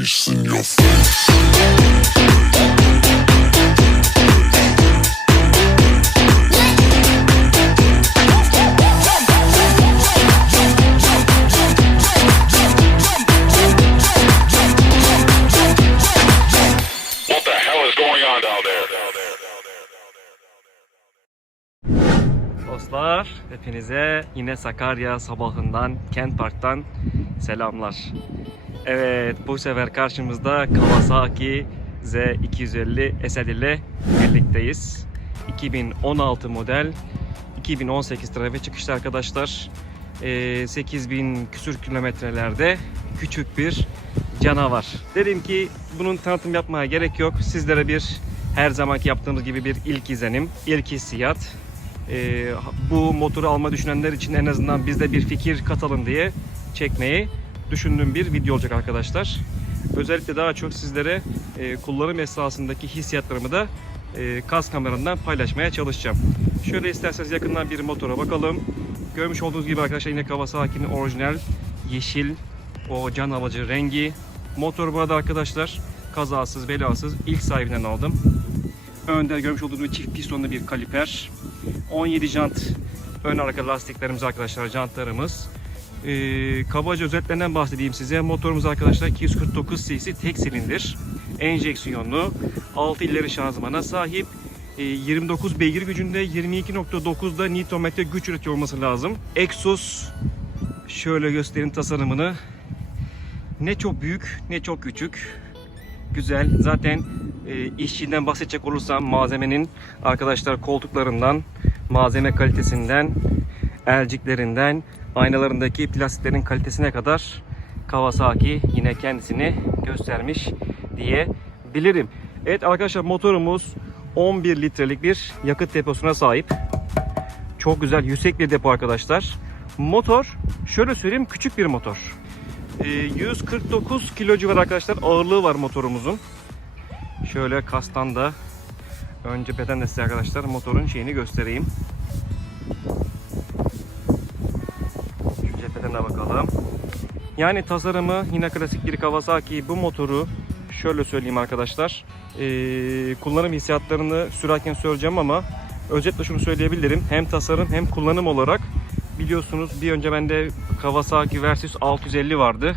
bass in your face. What the hell is going on down there? Dostlar, hepinize yine Sakarya sabahından, Kent Park'tan selamlar. Evet, bu sefer karşımızda Kawasaki Z250 SL ile birlikteyiz. 2016 model, 2018 trafik çıkışlı arkadaşlar. Ee, 8000 küsür kilometrelerde küçük bir canavar. Dedim ki bunun tanıtım yapmaya gerek yok. Sizlere bir her zamanki yaptığımız gibi bir ilk izlenim, ilk hissiyat. Ee, bu motoru alma düşünenler için en azından bizde bir fikir katalım diye çekmeyi düşündüğüm bir video olacak arkadaşlar. Özellikle daha çok sizlere e, kullanım esnasındaki hissiyatlarımı da e, kas kameramdan paylaşmaya çalışacağım. Şöyle isterseniz yakından bir motora bakalım. Görmüş olduğunuz gibi arkadaşlar yine Kawasaki'nin orijinal yeşil o can alıcı rengi. Motor bu arada arkadaşlar kazasız belasız ilk sahibinden aldım. Önde görmüş olduğunuz gibi çift pistonlu bir kaliper. 17 jant ön arka lastiklerimiz arkadaşlar jantlarımız. Ee, kabaca özetlerinden bahsedeyim size. Motorumuz arkadaşlar 249 cc tek silindir. Enjeksiyonlu 6 ileri şanzımana sahip. Ee, 29 beygir gücünde 22.9'da Nm güç üretiyor olması lazım. Exos şöyle göstereyim tasarımını. Ne çok büyük ne çok küçük. Güzel. Zaten e, işçiliğinden bahsedecek olursam malzemenin arkadaşlar koltuklarından, malzeme kalitesinden, elciklerinden, aynalarındaki plastiklerin kalitesine kadar Kawasaki yine kendisini göstermiş diyebilirim. Evet arkadaşlar motorumuz 11 litrelik bir yakıt deposuna sahip. Çok güzel yüksek bir depo arkadaşlar. Motor şöyle söyleyeyim küçük bir motor. Ee, 149 kilo civarı arkadaşlar ağırlığı var motorumuzun. Şöyle kastan da ön cepheden de size arkadaşlar motorun şeyini göstereyim. De bakalım. Yani tasarımı yine klasik bir Kawasaki bu motoru şöyle söyleyeyim arkadaşlar. Ee, kullanım hissiyatlarını sürerken söyleyeceğim ama özetle şunu söyleyebilirim. Hem tasarım hem kullanım olarak biliyorsunuz bir önce bende Kawasaki Versys 650 vardı.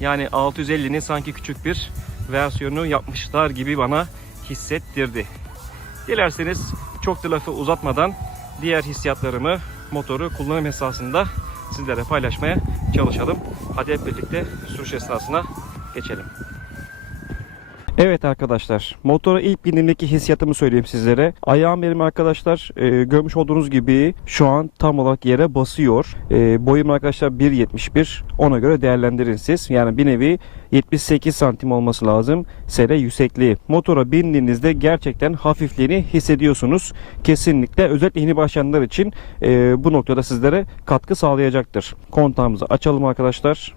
Yani 650'nin sanki küçük bir versiyonu yapmışlar gibi bana hissettirdi. Dilerseniz çok da lafı uzatmadan diğer hissiyatlarımı motoru kullanım esasında sizlere paylaşmaya çalışalım. Hadi hep birlikte sürüş esnasına geçelim. Evet arkadaşlar motora ilk bindiğimdeki hissiyatımı söyleyeyim sizlere. Ayağım benim arkadaşlar e, görmüş olduğunuz gibi şu an tam olarak yere basıyor. E, boyum arkadaşlar 1.71 ona göre değerlendirin siz. Yani bir nevi 78 santim olması lazım sere yüksekliği. Motora bindiğinizde gerçekten hafifliğini hissediyorsunuz. Kesinlikle özellikle yeni başlayanlar için e, bu noktada sizlere katkı sağlayacaktır. Kontağımızı açalım arkadaşlar.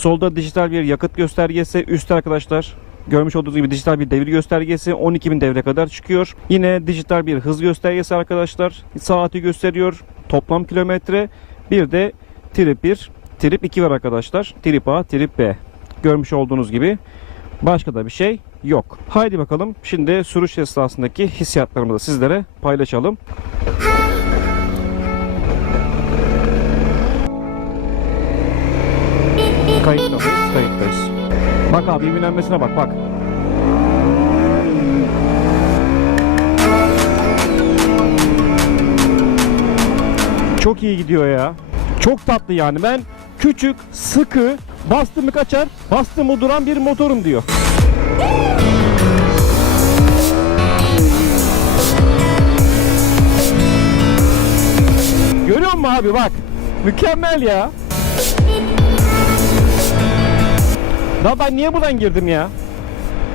Solda dijital bir yakıt göstergesi. Üstte arkadaşlar görmüş olduğunuz gibi dijital bir devir göstergesi 12.000 devre kadar çıkıyor. Yine dijital bir hız göstergesi arkadaşlar. Saati gösteriyor. Toplam kilometre. Bir de trip 1, trip 2 var arkadaşlar. Trip A, trip B. Görmüş olduğunuz gibi başka da bir şey yok. Haydi bakalım şimdi sürüş esnasındaki hissiyatlarımızı sizlere paylaşalım. Kayıttayız, kayıttayız. Bak abi yenilenmesine bak bak. Çok iyi gidiyor ya. Çok tatlı yani. Ben küçük, sıkı, bastım mı kaçar, bastım mı duran bir motorum diyor. Görüyor musun abi bak. Mükemmel ya. Daha ben niye buradan girdim ya?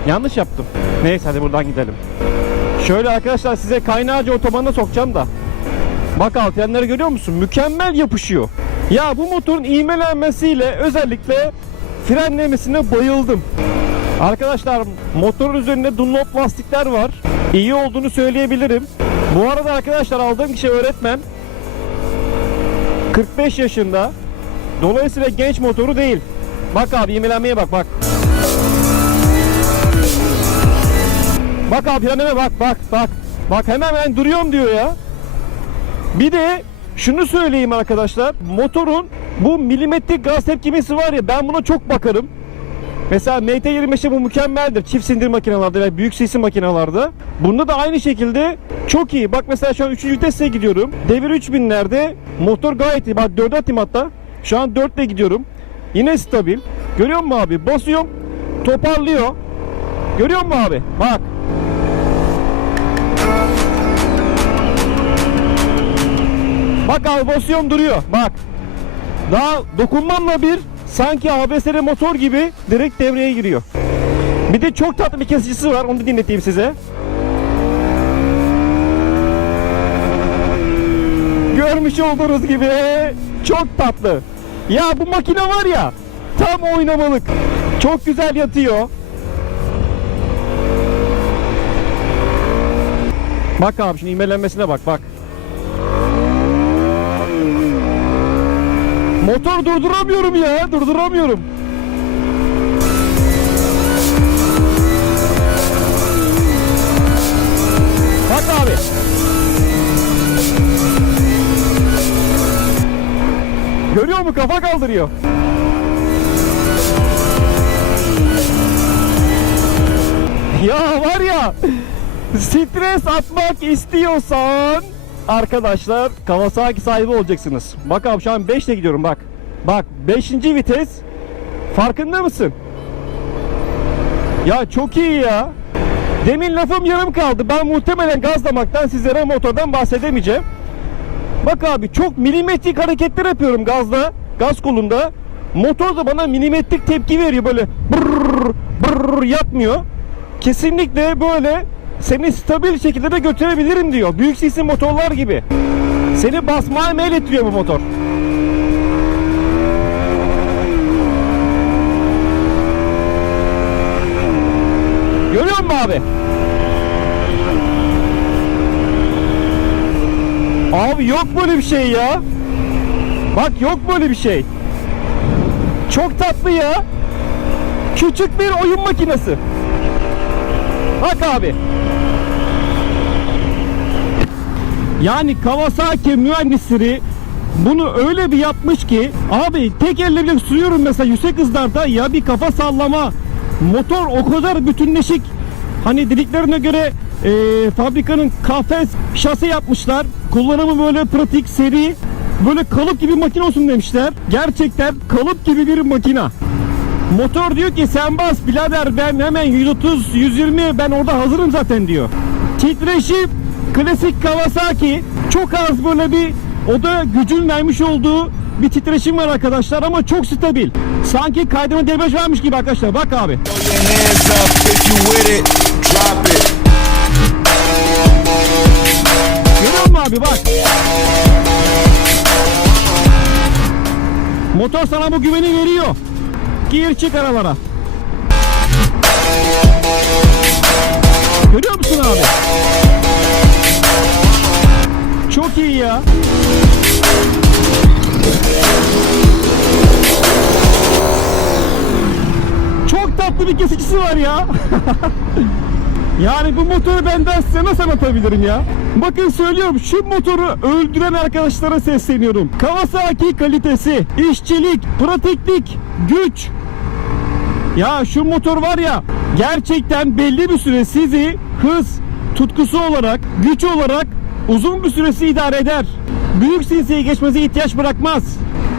Yanlış yaptım. Neyse hadi buradan gidelim. Şöyle arkadaşlar size kaynağıcı otobanına sokacağım da. Bak altenleri görüyor musun? Mükemmel yapışıyor. Ya bu motorun ivmelenmesiyle özellikle frenlemesine bayıldım. Arkadaşlar motorun üzerinde Dunlop lastikler var. İyi olduğunu söyleyebilirim. Bu arada arkadaşlar aldığım kişi öğretmen. 45 yaşında Dolayısıyla genç motoru değil. Bak abi imelenmeye bak bak. Bak abi frenleme bak bak bak. Bak hemen ben duruyorum diyor ya. Bir de şunu söyleyeyim arkadaşlar. Motorun bu milimetrik gaz tepkimesi var ya ben buna çok bakarım. Mesela MT25'te bu mükemmeldir. Çift sindir makinalarda ve büyük sesli makinalarda. Bunda da aynı şekilde çok iyi. Bak mesela şu an 3. vitesle gidiyorum. Devir 3000'lerde motor gayet iyi. Bak 4'e atayım hatta. Şu an 4 ile gidiyorum. Yine stabil. Görüyor musun abi? Basıyorum. Toparlıyor. Görüyor musun abi? Bak. Bak abi basıyorum duruyor. Bak. Daha dokunmamla bir sanki ABS'li motor gibi direkt devreye giriyor. Bir de çok tatlı bir kesicisi var. Onu da dinleteyim size. Görmüş olduğunuz gibi çok tatlı. Ya bu makine var ya tam oynamalık. Çok güzel yatıyor. Bak abi şimdi imelenmesine bak bak. Motor durduramıyorum ya durduramıyorum. Bak abi. Görüyor mu kafa kaldırıyor. Ya var ya stres atmak istiyorsan arkadaşlar Kawasaki sahibi olacaksınız. Bak abi şu an 5 ile gidiyorum bak. Bak 5. vites farkında mısın? Ya çok iyi ya. Demin lafım yarım kaldı. Ben muhtemelen gazlamaktan sizlere motordan bahsedemeyeceğim. Bak abi çok milimetrik hareketler yapıyorum gazla, gaz kolunda. Motor da bana milimetrik tepki veriyor böyle brrr brrr yapmıyor. Kesinlikle böyle seni stabil şekilde de götürebilirim diyor. Büyük sesli motorlar gibi. Seni basmaya meylettiriyor bu motor. Görüyor musun abi? Abi yok böyle bir şey ya. Bak yok böyle bir şey. Çok tatlı ya. Küçük bir oyun makinesi. Bak abi. Yani Kawasaki mühendisleri bunu öyle bir yapmış ki abi tek elle bile sürüyorum mesela yüksek hızlarda ya bir kafa sallama motor o kadar bütünleşik hani dediklerine göre e, fabrikanın kafes şase yapmışlar kullanımı böyle pratik seri böyle kalıp gibi makine olsun demişler gerçekten kalıp gibi bir makina Motor diyor ki sen bas birader ben hemen 130 120 ben orada hazırım zaten diyor. Titreşim klasik Kawasaki çok az böyle bir o da gücün vermiş olduğu bir titreşim var arkadaşlar ama çok stabil. Sanki kaydırma debriyaj varmış gibi arkadaşlar bak abi. Abi bak. Motor sana bu güveni veriyor. Gir çık aralara. Görüyor musun abi? Çok iyi ya. Çok tatlı bir kesicisi var ya. Yani bu motoru benden size nasıl anlatabilirim ya? Bakın söylüyorum şu motoru öldüren arkadaşlara sesleniyorum. Kawasaki kalitesi, işçilik, pratiklik, güç. Ya şu motor var ya gerçekten belli bir süre sizi hız, tutkusu olarak, güç olarak uzun bir süresi idare eder. Büyük sinsiye geçmenize ihtiyaç bırakmaz.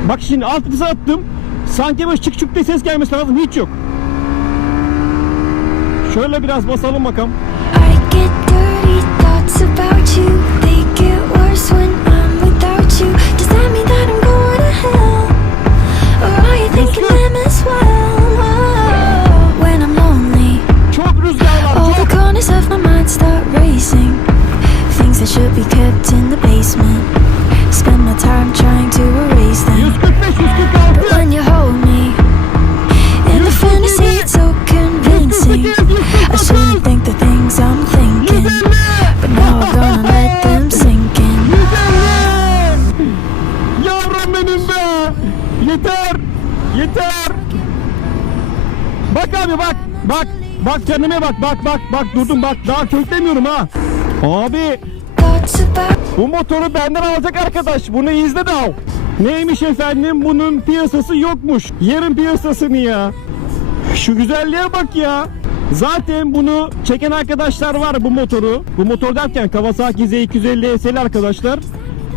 Bak şimdi alt vitese attım. Sanki böyle çık çık diye ses gelmesi lazım. Hiç yok. Şöyle biraz basalım bakalım. Should be kept in the basement. Spend my time trying Bak. Kendime bak. Bak bak bak durdum bak. Daha köklemiyorum ha. Abi bu motoru benden alacak arkadaş. Bunu izle de al. Neymiş efendim bunun piyasası yokmuş. Yerin piyasasını ya. Şu güzelliğe bak ya. Zaten bunu çeken arkadaşlar var bu motoru. Bu motor derken Kawasaki Z250 SL arkadaşlar.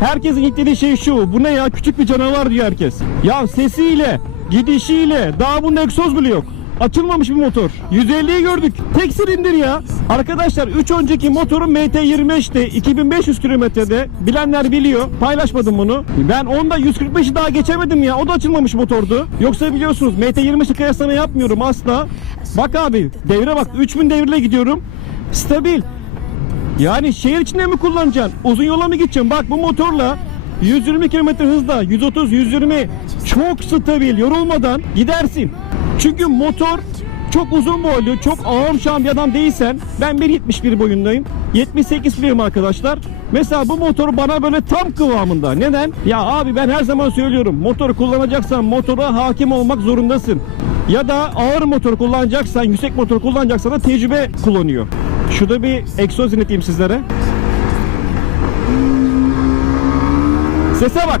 Herkesin ilk şey şu. Bu ne ya küçük bir canavar diyor herkes. Ya sesiyle, gidişiyle daha bunun egzoz bile yok. Açılmamış bir motor. 150'yi gördük. Tek silindir ya. Arkadaşlar 3 önceki motorum MT25'te 2500 kilometrede. Bilenler biliyor. Paylaşmadım bunu. Ben onda 145'i daha geçemedim ya. O da açılmamış motordu. Yoksa biliyorsunuz MT25'i kıyaslama yapmıyorum asla. Bak abi devre bak 3000 devirle gidiyorum. Stabil. Yani şehir içinde mi kullanacaksın? Uzun yola mı gideceksin? Bak bu motorla 120 km hızla 130 120 çok stabil yorulmadan gidersin. Çünkü motor çok uzun boylu, çok ağır adam değilsen ben 1.71 boyundayım. 78 kiloyum arkadaşlar. Mesela bu motor bana böyle tam kıvamında. Neden? Ya abi ben her zaman söylüyorum. Motoru kullanacaksan motora hakim olmak zorundasın. Ya da ağır motor kullanacaksan, yüksek motor kullanacaksan da tecrübe kullanıyor. Şurada bir egzoz dinleteyim sizlere. Sese bak.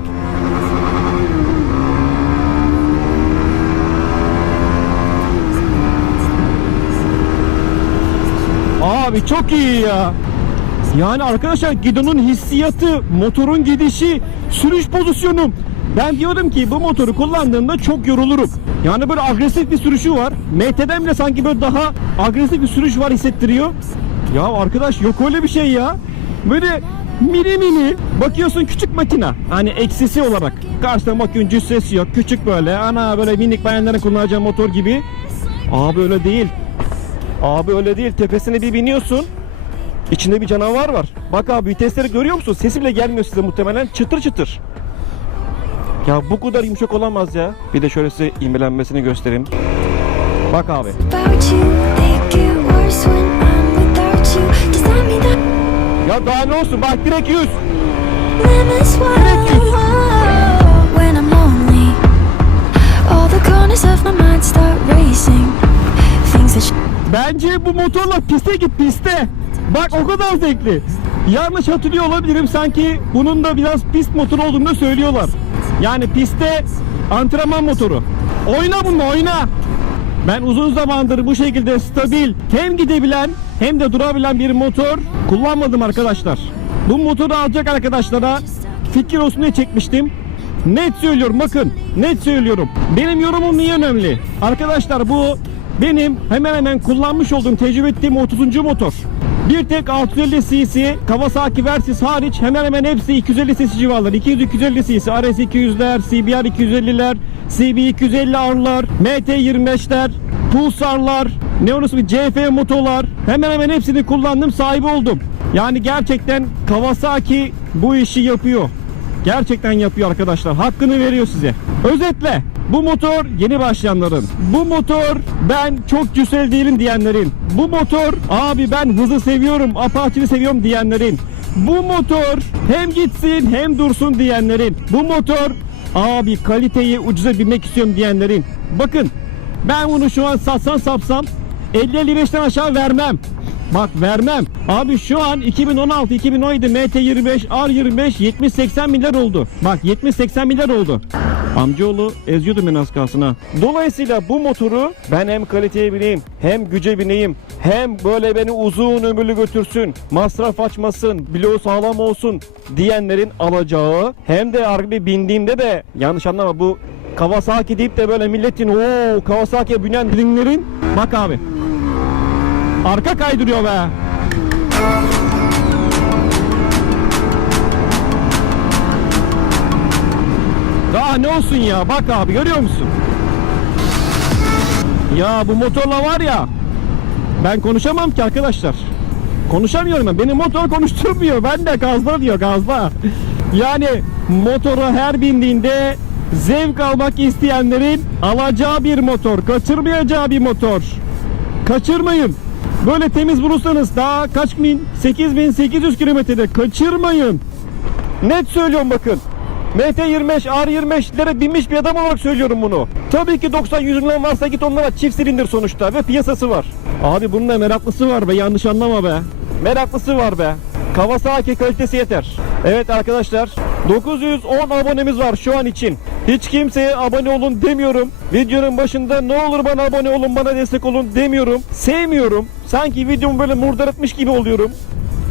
Abi çok iyi ya. Yani arkadaşlar gidonun hissiyatı, motorun gidişi, sürüş pozisyonum. Ben diyordum ki bu motoru kullandığımda çok yorulurum. Yani böyle agresif bir sürüşü var. MT'den bile sanki böyle daha agresif bir sürüş var hissettiriyor. Ya arkadaş yok öyle bir şey ya. Böyle mini mini bakıyorsun küçük makina. Hani eksisi olarak. Karşıdan bakıyorsun cüssesi yok. Küçük böyle. Ana böyle minik bayanların kullanacağı motor gibi. Abi öyle değil. Abi öyle değil. Tepesine bir biniyorsun. İçinde bir canavar var. Bak abi vitesleri görüyor musun? Sesi bile gelmiyor size muhtemelen. Çıtır çıtır. Ya bu kadar yumuşak olamaz ya. Bir de şöyle size ilmelenmesini göstereyim. Bak abi. Ya daha ne olsun? Bak direkt 100. them as well? When I'm lonely, all the corners of my mind start racing. Things that Bence bu motorla piste git piste. Bak o kadar zevkli. Yanlış hatırlıyor olabilirim sanki bunun da biraz pist motoru olduğunu da söylüyorlar. Yani pistte antrenman motoru. Oyna bununla oyna. Ben uzun zamandır bu şekilde stabil hem gidebilen hem de durabilen bir motor kullanmadım arkadaşlar. Bu motoru alacak arkadaşlara fikir olsun diye çekmiştim. Net söylüyorum bakın net söylüyorum. Benim yorumum niye önemli? Arkadaşlar bu benim hemen hemen kullanmış olduğum tecrübe ettiğim 30. motor. Bir tek 650 cc Kawasaki Versys hariç hemen hemen hepsi 250 cc civarları. 200-250 cc RS 200'ler, CBR 250'ler, CB 250R'lar, MT 25'ler, Pulsar'lar, ne bir CF motolar. Hemen hemen hepsini kullandım, sahibi oldum. Yani gerçekten Kawasaki bu işi yapıyor. Gerçekten yapıyor arkadaşlar. Hakkını veriyor size. Özetle bu motor yeni başlayanların. Bu motor ben çok cüssel değilim diyenlerin. Bu motor abi ben hızı seviyorum, Apache'ni seviyorum diyenlerin. Bu motor hem gitsin hem dursun diyenlerin. Bu motor abi kaliteyi ucuza binmek istiyorum diyenlerin. Bakın ben bunu şu an satsam sapsam 50-55'ten aşağı vermem. Bak vermem. Abi şu an 2016, 2017 MT25, R25 70-80 milyar oldu. Bak 70-80 milyar oldu. Amcaoğlu eziyordum ben az. Dolayısıyla bu motoru ben hem kaliteye bineyim, hem güce bineyim, hem böyle beni uzun ömürlü götürsün, masraf açmasın, bloğu sağlam olsun diyenlerin alacağı hem de harbi bindiğimde de yanlış anlama bu Kawasaki deyip de böyle milletin o Kawasaki'ye binen dinlerin bak abi Arka kaydırıyor be. Daha ne olsun ya bak abi görüyor musun? Ya bu motorla var ya ben konuşamam ki arkadaşlar. Konuşamıyorum ben. Benim motor konuşturmuyor. Ben de gazla diyor gazla. Yani motora her bindiğinde zevk almak isteyenlerin alacağı bir motor. Kaçırmayacağı bir motor. Kaçırmayın. Böyle temiz bulursanız daha kaç bin? 8800 kilometrede kaçırmayın. Net söylüyorum bakın. MT25, R25'lere binmiş bir adam olarak söylüyorum bunu. Tabii ki 90 yüzünden varsa git onlara çift silindir sonuçta ve piyasası var. Abi bunun da meraklısı var be yanlış anlama be. Meraklısı var be. Kawasaki kalitesi yeter. Evet arkadaşlar 910 abonemiz var şu an için. Hiç kimseye abone olun demiyorum. Videonun başında ne olur bana abone olun bana destek olun demiyorum. Sevmiyorum. Sanki videomu böyle murdar etmiş gibi oluyorum.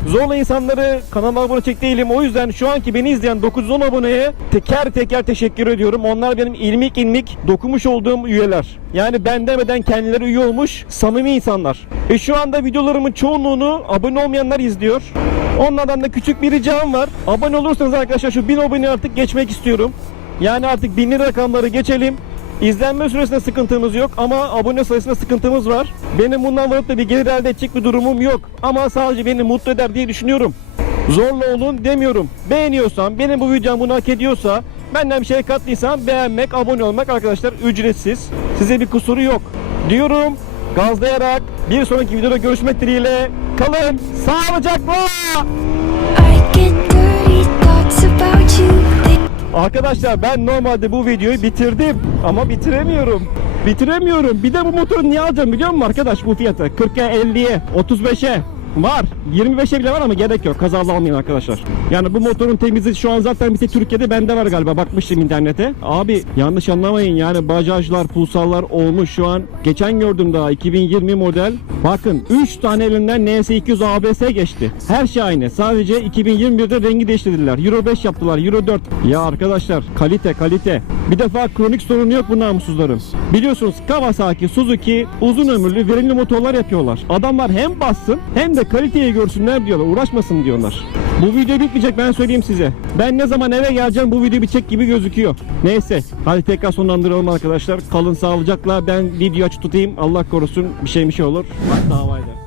Zorla insanları kanala abone çek değilim. O yüzden şu anki beni izleyen 910 aboneye teker teker teşekkür ediyorum. Onlar benim ilmik ilmik dokumuş olduğum üyeler. Yani ben demeden kendileri üye olmuş samimi insanlar. E şu anda videolarımın çoğunluğunu abone olmayanlar izliyor. Onlardan da küçük bir ricam var. Abone olursanız arkadaşlar şu 1000 abone artık geçmek istiyorum. Yani artık binli rakamları geçelim. İzlenme süresinde sıkıntımız yok ama abone sayısında sıkıntımız var. Benim bundan varıp da bir gelir elde edecek bir durumum yok. Ama sadece beni mutlu eder diye düşünüyorum. Zorla olun demiyorum. Beğeniyorsan, benim bu videom bunu hak ediyorsa, benden bir şey kattıysan beğenmek, abone olmak arkadaşlar ücretsiz. Size bir kusuru yok. Diyorum, gazlayarak bir sonraki videoda görüşmek dileğiyle. Kalın, sağlıcakla! I get dirty thoughts about you. Arkadaşlar ben normalde bu videoyu bitirdim ama bitiremiyorum. Bitiremiyorum. Bir de bu motoru niye alacağım biliyor musun arkadaş bu fiyatı? 40'a 50'ye 35'e var. 25'e bile var ama gerek yok. Kazalı almayın arkadaşlar. Yani bu motorun temizliği şu an zaten bir tek Türkiye'de bende var galiba. Bakmıştım internete. Abi yanlış anlamayın yani bajajlar, pulsarlar olmuş şu an. Geçen gördüm daha 2020 model. Bakın 3 tane elinden NS200 ABS geçti. Her şey aynı. Sadece 2021'de rengi değiştirdiler. Euro 5 yaptılar. Euro 4. Ya arkadaşlar kalite kalite. Bir defa kronik sorunu yok bu namussuzların. Biliyorsunuz Kawasaki, Suzuki uzun ömürlü verimli motorlar yapıyorlar. Adamlar hem bassın hem de kaliteyi görsünler diyorlar. Uğraşmasın diyorlar. Bu video bitmeyecek ben söyleyeyim size. Ben ne zaman eve geleceğim bu video bitecek gibi gözüküyor. Neyse hadi tekrar sonlandıralım arkadaşlar. Kalın sağlıcakla ben video aç tutayım. Allah korusun bir şey bir şey olur. Bak dava eder.